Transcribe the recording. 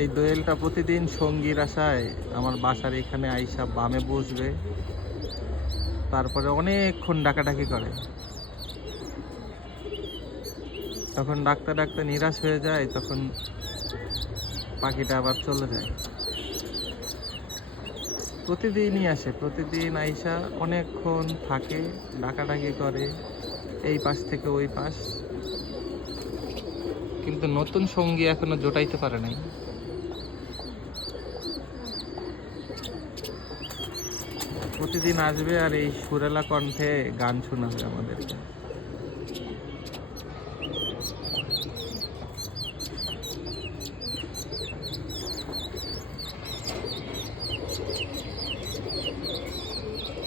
এই দোয়েলটা প্রতিদিন সঙ্গীর আশায় আমার বাসার এখানে আইসা বামে বসবে, তারপরে অনেকক্ষণ ডাকাডাকি করে। তখন ডাকতে ডাকতে নিরাশ হয়ে যায়, তখন পাখিটা আবার চলে যায়। প্রতিদিনই আসে, প্রতিদিন আইসা অনেকক্ষণ থাকে, ডাকাডাকি করে এই পাশ থেকে ওই পাশ, কিন্তু নতুন সঙ্গী এখনো জোটাইতে পারে নাই। প্রতিদিন আসবে আর এই সুরেলা কণ্ঠে গান শোনাবে আমাদেরকে।